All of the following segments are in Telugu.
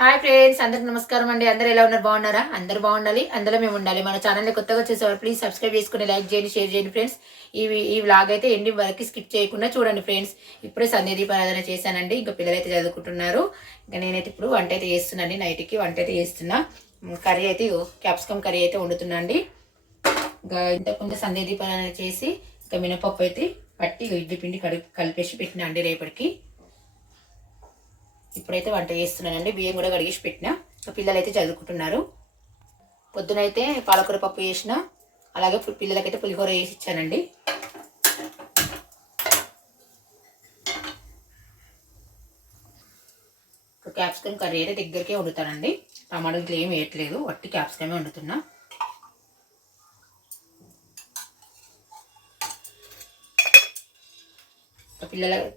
హాయ్ ఫ్రెండ్స్, అందరికి నమస్కారం అండి. అందరూ ఎలా ఉన్నారు? బాగున్నారా? అందరూ బాగుండాలి, అందులో మేము ఉండాలి. మన ఛానల్ని కొత్తగా వచ్చేసేవారు ప్లీజ్ సబ్స్క్రైబ్ చేసుకుని లైక్ చేయండి, షేర్ చేయండి ఫ్రెండ్స్. ఈ వ్లాగ్ అయితే ఎండింగ్ వరకు స్కిప్ చేయకుండా చూడండి ఫ్రెండ్స్. ఇప్పుడే సంధ్య దీపారాధన చేశానండి. ఇంకా పిల్లలైతే చదువుకుంటున్నారు. ఇంకా నేనైతే ఇప్పుడు వంట అయితే చేస్తున్నాండి. నైట్కి వంట అయితే చేస్తున్నా. కర్రీ అయితే క్యాప్సికమ్ కర్రీ అయితే వండుతున్నా అండి. ఇంకా ఇంతకుముందు సంధ్య దీపారాధన చేసి ఇంకా మినపప్పు అయితే పట్టి ఇడ్లీ పిండి కలిపేసి పెట్టినా అండి రేపటికి. ఇప్పుడైతే వంట చేస్తున్నానండి. బియ్యం కూడా కడిగేసి పెట్టిన. పిల్లలు అయితే చదువుకుంటున్నారు. పొద్దునైతే పాలకూర పప్పు చేసిన, అలాగే పిల్లలకైతే పులిహోర వేసి ఇచ్చానండి. క్యాప్సికమ్ కర్రీ అయితే దగ్గరికే వండుతానండి. టమాటో ఇట్లా ఏం వేయట్లేదు, వట్టి క్యాప్సికమే వండుతున్నా.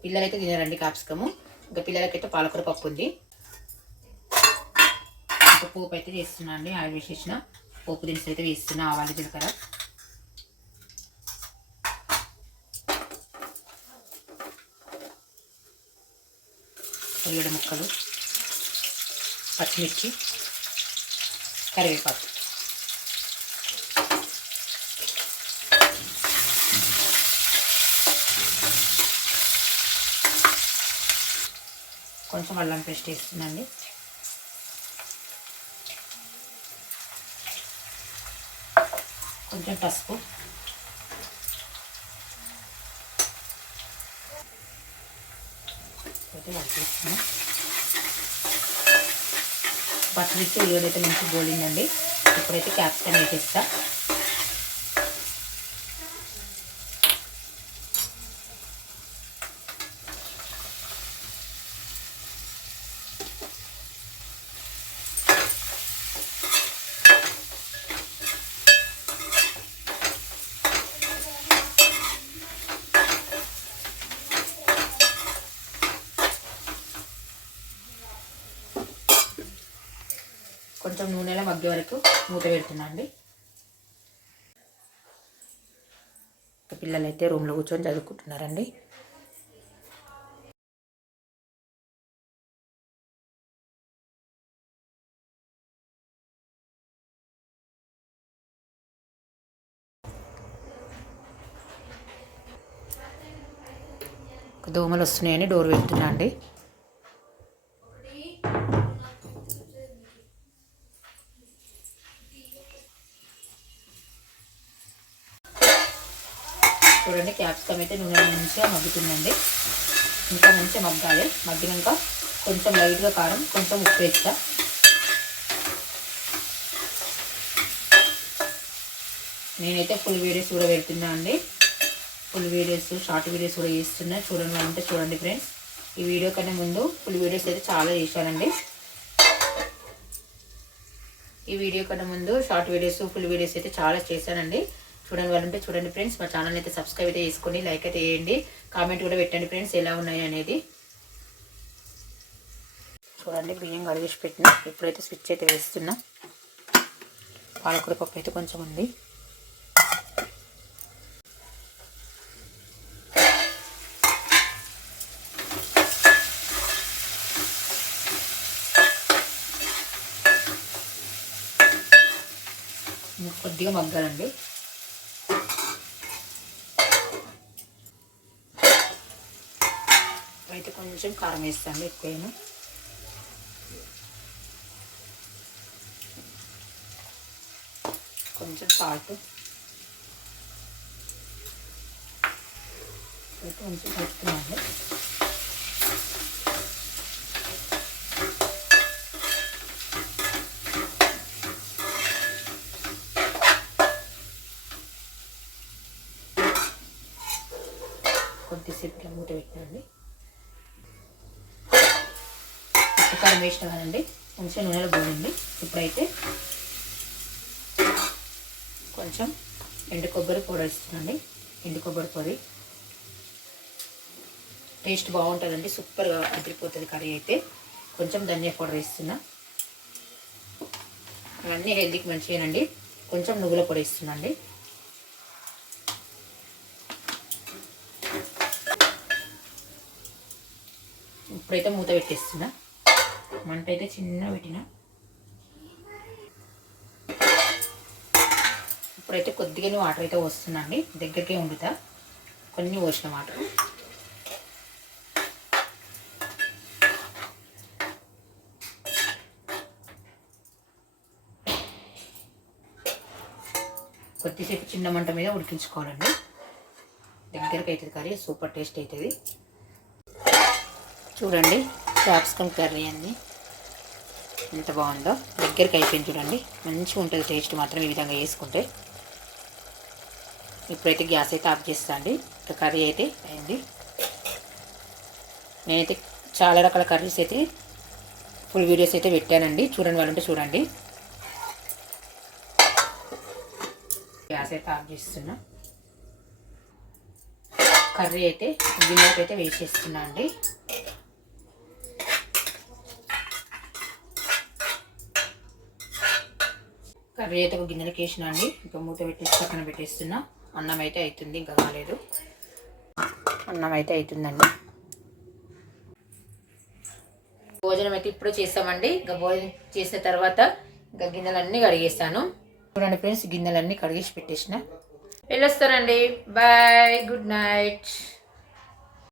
పిల్లలైతే తినారండి క్యాప్సికము. ఇంకా పిల్లలకైతే పాలకూర పప్పు ఉంది. ఇంకా పోపు అయితే చేస్తున్నా అండి. ఆయిల్ వేసేసిన పోపు దినుసులు అయితే వేస్తున్నా. ఆవాలు, జీలకర్ర, ఉల్లిగడ్డ ముక్కలు, పచ్చిమిర్చి, కరివేపాకు. కొంచెం అల్లం పేస్ట్ వేస్తున్నాండి. కొంచెం పసుపు, అయితే వేస్తున్నాం. పచ్చిమిర్చి ఉల్లిగడ్డ అయితే మంచి గోలిందండి. ఇప్పుడైతే క్యాప్సికమ్ వేసేస్తా. కొంచెం నూనెలో మగ్గే వరకు మూత పెడుతున్నా అండి. పిల్లలు అయితే రూమ్లో కూర్చొని చదువుకుంటున్నారండి. దోమలు వస్తున్నాయని డోర్ పెడుతున్నా అండి. చూడండి, క్యాప్సికమ్ అయితే నూనె మంచిగా మగ్గుతుందండి. ఇంకా మంచిగా మగ్గాలి. మగ్గినాక కొంచెం లైట్గా కారం, కొంచెం ఉప్పు వేస్తా. నేనైతే ఫుల్ వీడియోస్ కూడా పెడుతున్నా అండి. ఫుల్ వీడియోస్, షార్ట్ వీడియోస్ కూడా చేస్తున్నా. చూడండి వాళ్ళంటే చూడండి ఫ్రెండ్స్. ఈ వీడియో కన్నా ముందు ఫుల్ వీడియోస్ అయితే చాలా చేశానండి. ఈ వీడియో కన్నా ముందు షార్ట్ వీడియోస్, ఫుల్ వీడియోస్ అయితే చాలా చేశానండి. చూడండి వాళ్ళంటే చూడండి ఫ్రెండ్స్. మా ఛానల్ అయితే సబ్స్క్రైబ్ అయితే చేసుకోండి, లైక్ అయితే వేయండి, కామెంట్ కూడా పెట్టండి ఫ్రెండ్స్ ఎలా ఉన్నాయి అనేది. చూడండి బియ్యం కడిగేసి పెట్టిన. ఇప్పుడైతే స్విచ్ అయితే వేస్తున్నా. పాలకూర పప్పు అయితే కొంచెం ఉంది. కొద్దిగా మగ్గాలండి. అయితే కొంచెం కారం వేస్తాను, ఎక్కువేను. కొంచెం సాల్ట్ అయితే కొంచెం వేస్తున్నాను. కొద్దిసేపు ఇట్లా మూత పెట్టండి. కారం వేసిన కదండి, కొంచెం నూనెలో గోలింది. ఇప్పుడైతే కొంచెం ఎండు కొబ్బరి పొడి వేస్తున్నాండి. ఎండు కొబ్బరి పొడి టేస్ట్ బాగుంటుందండి, సూపర్గా అదిరిపోతుంది కర్రీ అయితే. కొంచెం ధనియా పౌడర్ వేస్తున్నా. అవన్నీ హెల్తీకి మంచిగానండి. కొంచెం నువ్వుల పొడి వేస్తున్నాండి. ఇప్పుడైతే మూత పెట్టేస్తున్నా. మంట అయితే చిన్న పెట్టిన. ఇప్పుడైతే కొద్దిగానే వాటర్ అయితే వస్తుందండి, దగ్గరికే వండుతా. కొన్ని పోసిన వాటర్. కొద్దిసేపు చిన్న మంట మీద ఉడికించుకోవాలండి, దగ్గరికి అవుతుంది కర్రీ, సూపర్ టేస్ట్ అవుతుంది. చూడండి క్యాప్సికమ్ కర్రీ అండి ఎంత బాగుందో, దగ్గరికి అయిపోయింది చూడండి. మంచిగా ఉంటుంది టేస్ట్ మాత్రం ఈ విధంగా వేసుకుంటే. ఇప్పుడైతే గ్యాస్ అయితే ఆఫ్ చేస్తా అండి. ఇంకా కర్రీ అయితే అయింది. నేనైతే చాలా రకాల కర్రీస్ అయితే ఫుల్ వీడియోస్ అయితే పెట్టానండి, చూడండి వాళ్ళంటే చూడండి. గ్యాస్ అయితే ఆఫ్ చేస్తున్నా. కర్రీ అయితే గిన్నెకి అయితే వేసేస్తున్నా అండి. కర్రీ అయితే ఒక గిన్నెలకి వేసిన అండి. ఇంకా మూత పెట్టేసి పక్కన పెట్టేస్తున్నా. అన్నం అయితే అవుతుంది, ఇంకా కాలేదు. అన్నం అయితే అవుతుందండి. భోజనం అయితే ఇప్పుడే చేస్తామండి. ఇంకా భోజనం చేసిన తర్వాత ఇంకా గిన్నెలన్నీ కడిగేస్తాను. చూడండి ఫ్రెండ్స్, గిన్నెలన్నీ కడిగేసి పెట్టేసిన. వెళ్ళొస్తానండి. Bye, good night.